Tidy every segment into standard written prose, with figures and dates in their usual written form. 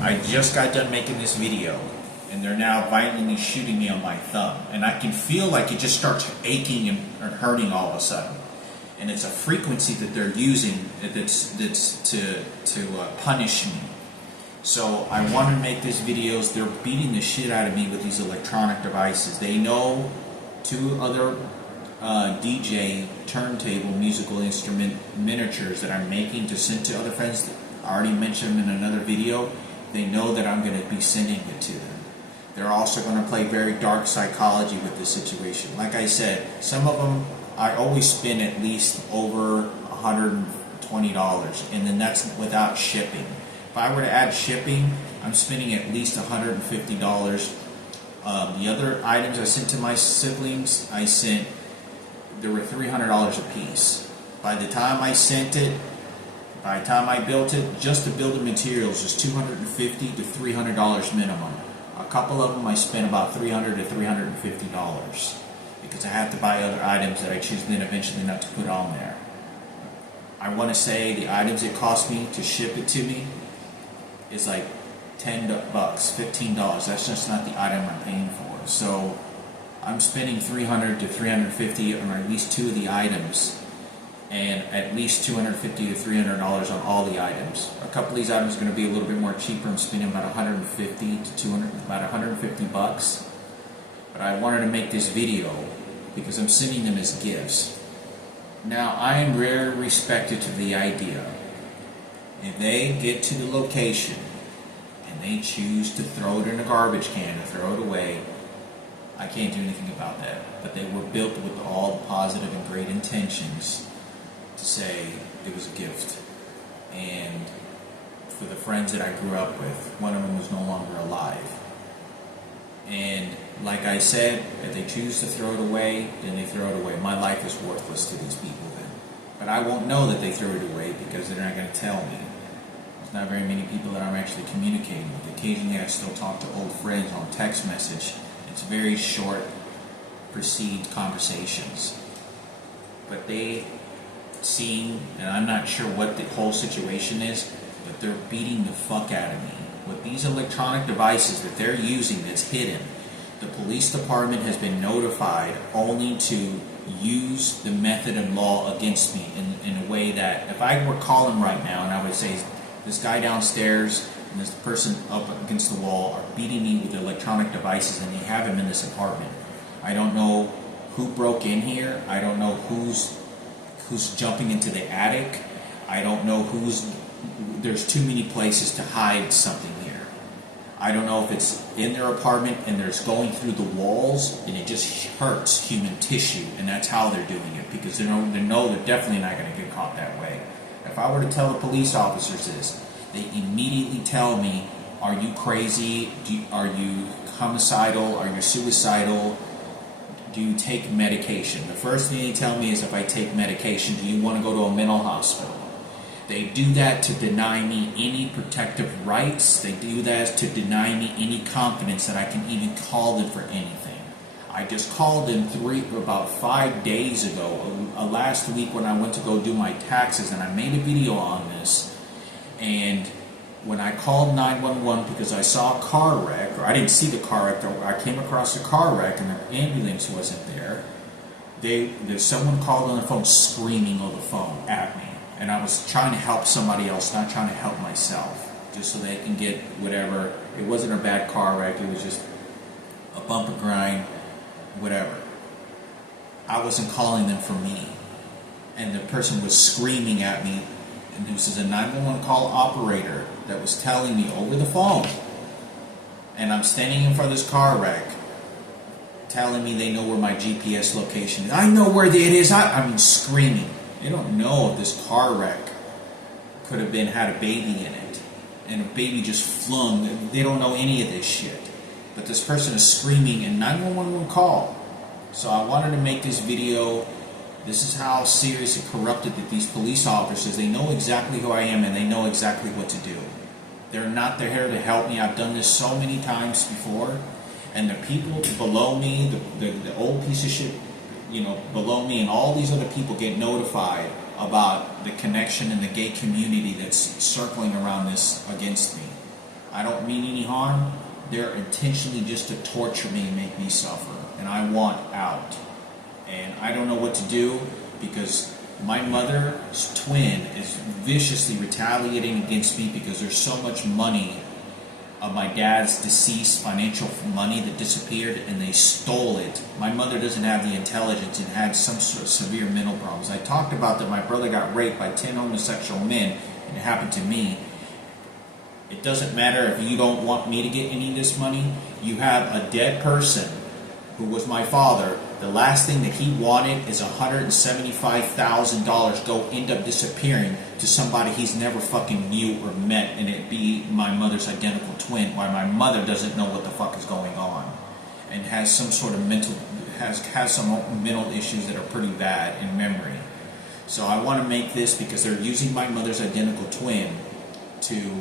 I just got done making this video, and they're now violently shooting me on my thumb, and I can feel like it just starts aching and hurting all of a sudden. And it's a frequency that they're using that's to punish me. So I want to make this videos. They're beating the shit out of me with these electronic devices. They know two other DJ turntable musical instrument miniatures that I'm making to send to other friends. I already mentioned them in another video. They know that I'm going to be sending it to them. They're also going to play very dark psychology with this situation. Like I said, some of them I always spend at least over $120, and then that's without shipping. If I were to add shipping, I'm spending at least $150. The other items I sent to my siblings, there were $300 a piece. By the time I sent it, by the time I built it, just to build the materials was $250 to $300 minimum. A couple of them I spent about $300 to $350 because I have to buy other items that I choose then eventually not to put on there. I want to say the items it cost me to ship it to me is like $10, $15. That's just not the item I'm paying for. So I'm spending $300 to $350 on at least two of the items, and at least $250 to $300 on all the items. A couple of these items are going to be a little bit more cheaper. I'm spending about $150 to $200, about $150. But I wanted to make this video because I'm sending them as gifts. Now, I am very respected to the idea. If they get to the location and they choose to throw it in a garbage can or throw it away, I can't do anything about that. But they were built with all the positive and great intentions to say it was a gift. And for the friends that I grew up with, one of them was no longer alive. And like I said, if they choose to throw it away, then they throw it away. My life is worthless to these people then. But I won't know that they threw it away because they're not going to tell me. There's not very many people that I'm actually communicating with. Occasionally I still talk to old friends on text message. It's very short, perceived conversations. But they seem, and I'm not sure what the whole situation is, but they're beating the fuck out of me. With these electronic devices that they're using that's hidden, the police department has been notified only to use the method and law against me in a way that if I were calling right now and I would say this guy downstairs and this person up against the wall are beating me with electronic devices and they have him in this apartment. I don't know who broke in here. I don't know who's jumping into the attic. I don't know there's too many places to hide something here. I don't know if it's in their apartment and there's going through the walls and it just hurts human tissue, and that's how they're doing it because they know they're definitely not going to get caught that way. If I were to tell the police officers this, they immediately tell me, are you crazy? Are you homicidal? Are you suicidal? Do you take medication? The first thing they tell me is if I take medication, do you want to go to a mental hospital? They do that to deny me any protective rights. They do that to deny me any confidence that I can even call them for anything. I just called them about 5 days ago, last week when I went to go do my taxes, and I made a video on this. And when I called 911 because I saw a car wreck, or I didn't see the car wreck, I came across a car wreck and the ambulance wasn't there. Someone called on the phone screaming on the phone at me. And I was trying to help somebody else, not trying to help myself, just so they can get whatever. It wasn't a bad car wreck, it was just a bump and grind, whatever. I wasn't calling them for me. And the person was screaming at me, and this is a 911 call operator that was telling me over the phone. And I'm standing in front of this car wreck, telling me they know where my GPS location is. I know where it is. I mean, screaming. They don't know if this car wreck could have had a baby in it, and a baby just flung. They don't know any of this shit. But this person is screaming and 911 call. So I wanted to make this video. This is how serious and corrupted that these police officers, they know exactly who I am and they know exactly what to do. They're not there to help me. I've done this so many times before. And the people below me, the old piece of shit, below me, and all these other people get notified about the connection in the gay community that's circling around this against me. I don't mean any harm. They're intentionally just to torture me and make me suffer. And I want out. And I don't know what to do because my mother's twin is viciously retaliating against me because there's so much money of my dad's deceased financial money that disappeared and they stole it. My mother doesn't have the intelligence and had some sort of severe mental problems. I talked about that my brother got raped by 10 homosexual men and it happened to me. It doesn't matter if you don't want me to get any of this money. You have a dead person who was my father. The last thing that he wanted is $175,000 go end up disappearing to somebody he's never fucking knew or met, and it be my mother's identical twin, while my mother doesn't know what the fuck is going on and has some sort of mental issues that are pretty bad in memory. So I want to make this because they're using my mother's identical twin to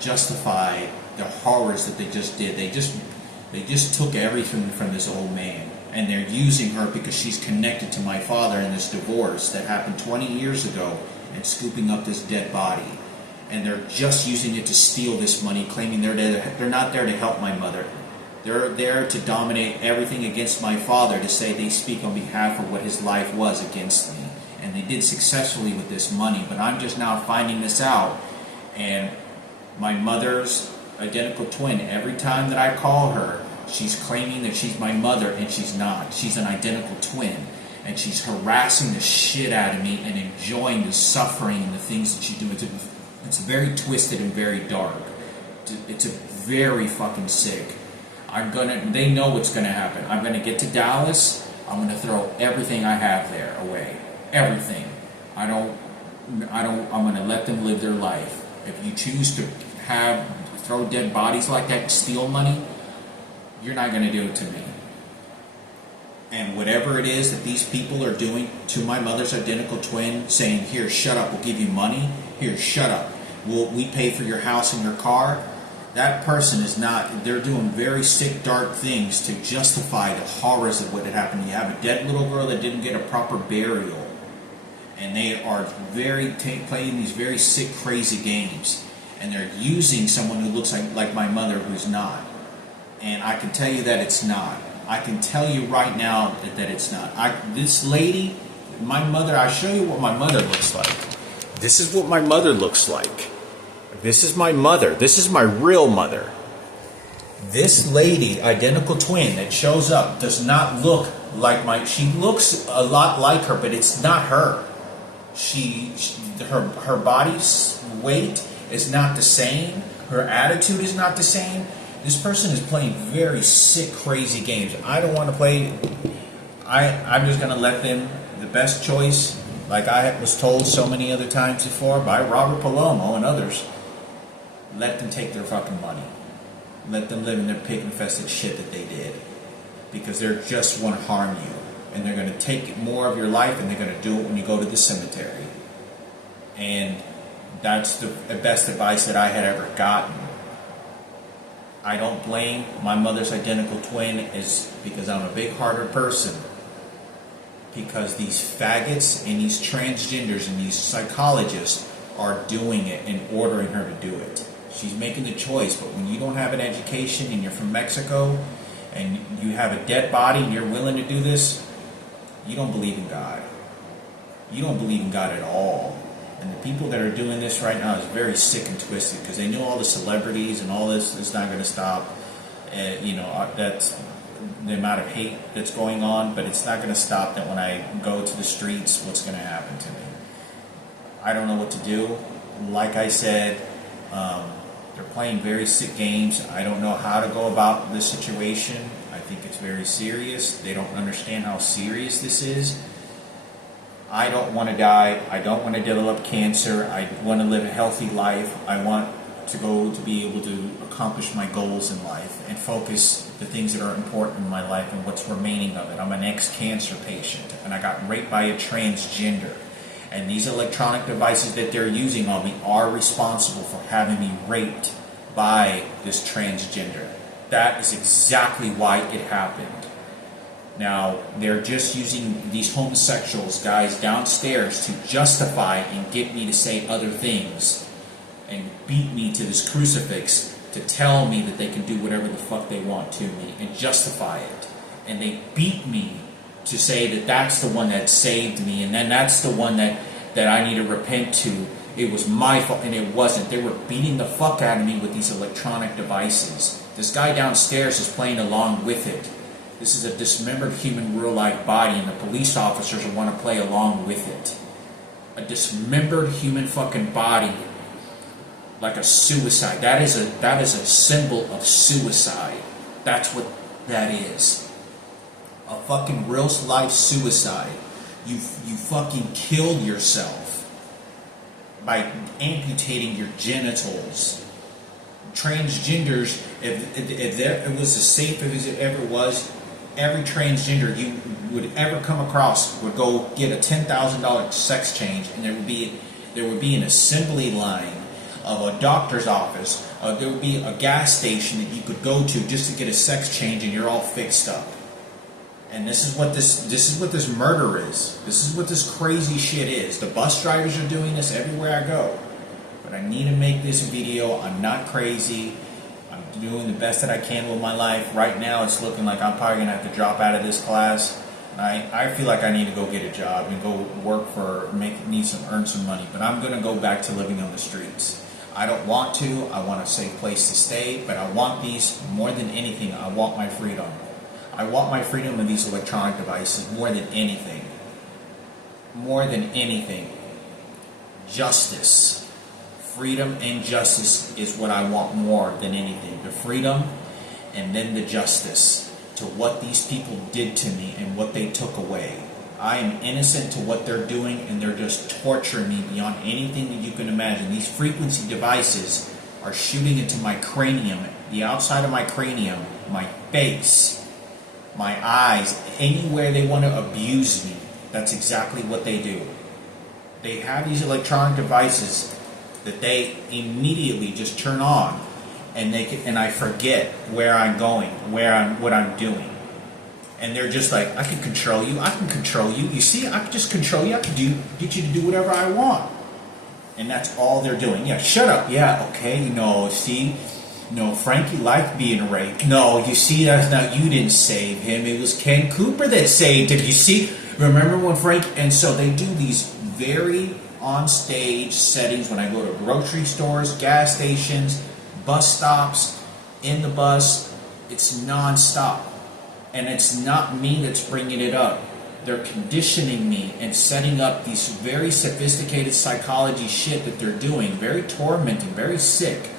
justify the horrors that they just did. They just took everything from this old man, and they're using her because she's connected to my father in this divorce that happened 20 years ago, and scooping up this dead body. And they're just using it to steal this money, claiming they're not there to help my mother. They're there to dominate everything against my father, to say they speak on behalf of what his life was against me. And they did successfully with this money, but I'm just now finding this out. And my mother's identical twin, every time that I call her, she's claiming that she's my mother, and she's not. She's an identical twin, and she's harassing the shit out of me and enjoying the suffering and the things that she do. It's very twisted and very dark. It's a very fucking sick. They know what's gonna happen. I'm gonna get to Dallas. I'm gonna throw everything I have there away. Everything. I'm gonna let them live their life. If you choose to throw dead bodies like that and steal money, you're not going to do it to me. And whatever it is that these people are doing to my mother's identical twin, saying, here, shut up, we'll give you money, here, shut up, we pay for your house and your car, that person is not, they're doing very sick, dark things to justify the horrors of what had happened. You have a dead little girl that didn't get a proper burial, and they are playing these very sick, crazy games. And they're using someone who looks like my mother who's not. And I can tell you that it's not. I can tell you right now that it's not. This lady, my mother, I'll show you what my mother looks like. This is what my mother looks like. This is my mother. This is my real mother. This lady, identical twin that shows up, does not look like she looks a lot like her, but it's not her. Her body's weight is not the same. Her attitude is not the same. This person is playing very sick, crazy games. I don't want to play. I'm just going to let them, the best choice, like I was told so many other times before by Robert Palomo and others, let them take their fucking money. Let them live in their pig-infested shit that they did. Because they just want to harm you. And they're going to take more of your life, and they're going to do it when you go to the cemetery. And that's the best advice that I had ever gotten. I don't blame my mother's identical twin is because I'm a big-hearted person. Because these faggots and these transgenders and these psychologists are doing it and ordering her to do it. She's making the choice, but when you don't have an education and you're from Mexico and you have a dead body and you're willing to do this, you don't believe in God. You don't believe in God at all. And the people that are doing this right now is very sick and twisted because they know all the celebrities and all this is not going to stop. That's the amount of hate that's going on, but it's not going to stop that when I go to the streets, what's going to happen to me. I don't know what to do. Like I said, they're playing very sick games. I don't know how to go about this situation. I think it's very serious. They don't understand how serious this is. I don't want to die. I don't want to develop cancer. I want to live a healthy life. I want to be able to accomplish my goals in life and focus the things that are important in my life and what's remaining of it. I'm an ex-cancer patient, and I got raped by a transgender. And these electronic devices that they're using on me are responsible for having me raped by this transgender. That is exactly why it happened. Now, they're just using these homosexuals, guys, downstairs to justify and get me to say other things and beat me to this crucifix to tell me that they can do whatever the fuck they want to me and justify it. And they beat me to say that that's the one that saved me, and then that's the one that I need to repent to. It was my fault, and it wasn't. They were beating the fuck out of me with these electronic devices. This guy downstairs is playing along with it. This is a dismembered human real-life body, and the police officers want to play along with it. A dismembered human fucking body, like a suicide. That is a symbol of suicide. That's what that is. A fucking real-life suicide. You fucking killed yourself by amputating your genitals. Transgenders, if it was as safe as it ever was, every transgender you would ever come across would go get a $10,000 sex change, and there would be an assembly line of a doctor's office. There would be a gas station that you could go to just to get a sex change, and you're all fixed up. And this is what this murder is. This is what this crazy shit is. The bus drivers are doing this everywhere I go. But I need to make this video. I'm not crazy. I'm doing the best that I can with my life. Right now it's looking like I'm probably going to have to drop out of this class. And I feel like I need to go get a job and go work earn some money. But I'm going to go back to living on the streets. I don't want to. I want a safe place to stay. But I want these more than anything. I want my freedom. I want my freedom of these electronic devices more than anything. More than anything. Justice. Freedom and justice is what I want more than anything. The freedom and then the justice to what these people did to me and what they took away. I am innocent to what they're doing, and they're just torturing me beyond anything that you can imagine. These frequency devices are shooting into my cranium, the outside of my cranium, my face, my eyes, anywhere they want to abuse me. That's exactly what they do. They have these electronic devices that they immediately just turn on, and I forget where I'm going, what I'm doing. And they're just like, I can control you, I can control you. You see, I can just control you, I can get you to do whatever I want. And that's all they're doing. Yeah, shut up. Yeah, okay, see, Frankie liked being raped. No, you see, that's not, you didn't save him. It was Ken Cooper that saved him. You see, remember when Frank, and so they do these very on-stage settings when I go to grocery stores, gas stations, bus stops, in the bus. It's non-stop. And it's not me that's bringing it up. They're conditioning me and setting up these very sophisticated psychology shit that they're doing, very tormenting, very sick,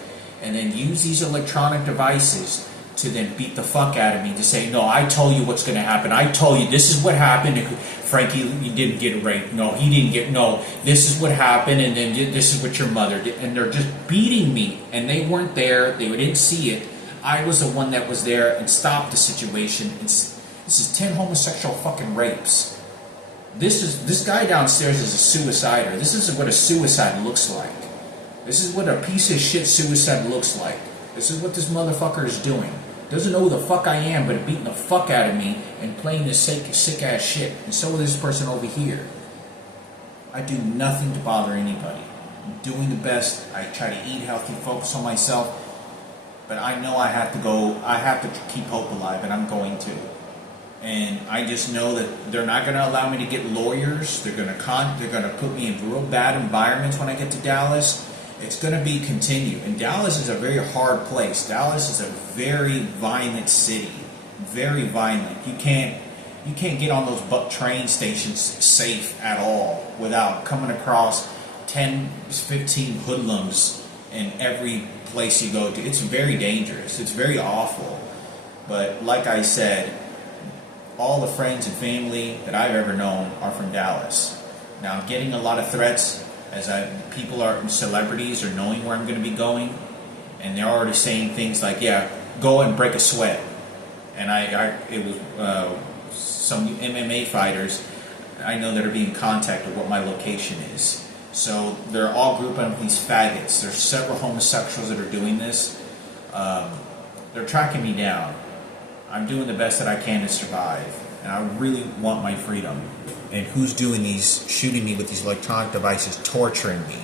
and then use these electronic devices to then beat the fuck out of me, to say, no, I told you what's going to happen. I told you this is what happened. Frankie, you didn't get raped. No, he didn't get, no, this is what happened, and then this is what your mother did. And they're just beating me, and they weren't there. They didn't see it. I was the one that was there and stopped the situation. This is 10 homosexual fucking rapes. This guy downstairs is a suicider. This is what a suicide looks like. This is what a piece of shit suicide looks like. This is what this motherfucker is doing. Doesn't know who the fuck I am, but beating the fuck out of me and playing this sick ass shit. And so is this person over here. I do nothing to bother anybody. I'm doing the best. I try to eat healthy, focus on myself. But I know I have to go. I have to keep hope alive, and I'm going to. And I just know that they're not going to allow me to get lawyers. They're going to put me in real bad environments when I get to Dallas. It's going to be continued. And Dallas is a very hard place. Dallas is a very violent city. Very violent. You can't get on those train stations safe at all without coming across 10, 15 hoodlums in every place you go to. It's very dangerous. It's very awful. But like I said, all the friends and family that I've ever known are from Dallas. Now I'm getting a lot of threats as celebrities are knowing where I'm going to be going, and they're already saying things like, yeah, go and break a sweat. And it was some MMA fighters I know that are being contacted what my location is. So they're all grouping up these faggots. There's several homosexuals that are doing this. They're tracking me down. I'm doing the best that I can to survive, and I really want my freedom. And who's doing these, shooting me with these electronic devices, torturing me?